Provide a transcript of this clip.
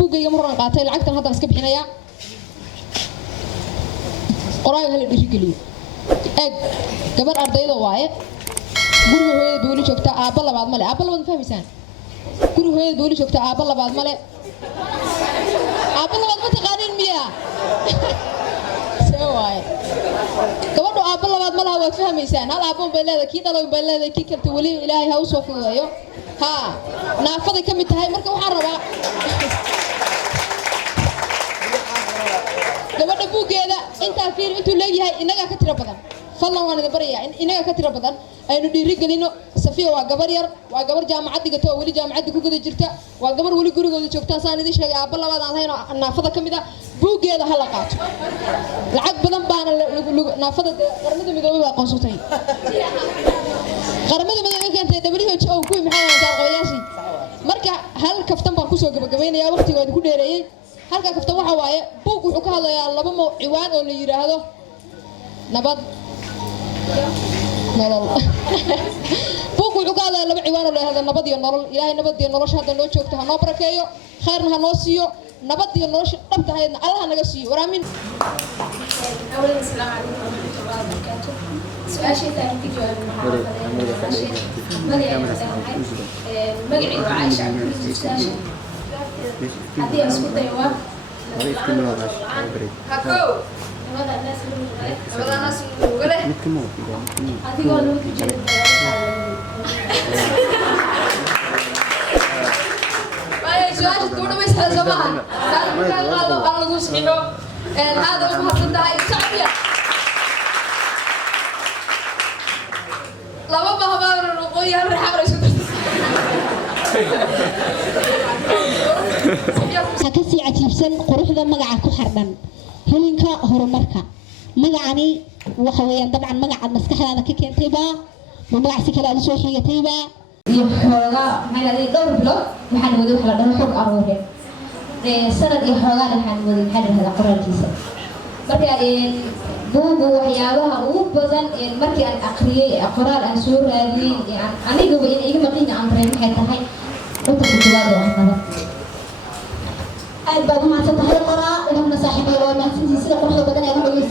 buugayga maraan qaatay lacagtan hadda iska bixinaya qoraaga hal dhigeliyo eeg gabar ardayda waaye guriga hooyada booli joogta aabba labaad male aabba labaad fahmaysan guriga hooyada booli joogta aabba labaad male aabba labaad ma taqaaniin miya soo waaye gabadhu aabba labaad malaha waad fahmaysaan hal aabbo bay leedahay kii dhalo bay leedahay kii kalta wali ilaahay ha u soo fududeeyo ha naafada ka mid tahay marka waxaan rabaa gabadha buugeeda intaa fiir intuu leeyahay inaga ka tira badan fadlan waan idin barayaa in inaga ka tira badan aynu dhiiri gelino Safiya waa gabar yar waa gabar jaamacad dhigato wali jaamacad ku guda jirta waa gabar wali gurigooda joogta saan idin sheegay aabba labaad aan hayno naafada kamid ah buugeeda hala qaato lacag badan baana naafada qaramada midoobay waa qoonsatay qaramada midoobay keentay WHO ku maxay qabayaashii marka hal kaftan baan ku soo gabagabeynaya waqtigooda ku dheereeyay halka kaftan waxa waaye buug wuxuu ka hadlayaa laba ciwaan oo la yiraahdo nabad nolol buug wuxuu ka hadlayaa laba ciwaan oo la yiraahdo nabad iyo nolol ilaahay nabad iyo nolosha hadda noo joogto ha noo barakeeyo khayrna ha noo siiyo nabad iyo nolosha dhabta hayna Allah naga siiyo waraamin أولاً السلام عليكم ورحمة الله وبركاته. سؤال شيء ثاني تجوا مجري وعايشة هذه أسكت أيوة هكو هذا الناس هذا الناس ولا هذه هو الممكن جدا سؤال تقولوا بس هذا زمان كان الله يسمعه هذا هو هذا الشعبية لا بابا هبار الرقية الرحاب رشد هكسي عجيبسن قروح ذا مقع كحردن هلينكا هرمركا مقعني وحويان طبعا مقع المسكحة هذا كيكين تيبا ومقع سكلا لسوحي تيبا يحوغا هذا دور بلوك waxaan wada wax la dhaho xog arooreen sanad iyo xoogaa waxaan wada maxay hada qoraalkiisa marka buugu waxyaabaha ugu badan markii aan aqriyay qoraal aan soo raadiyay aniga way iga maqin aan reen maxay tahay inta kuwaad oo nabad aad baad u mahadsantahay qoraa inuu saaxiibay oo mahadsantiisa sida quruxda badan ee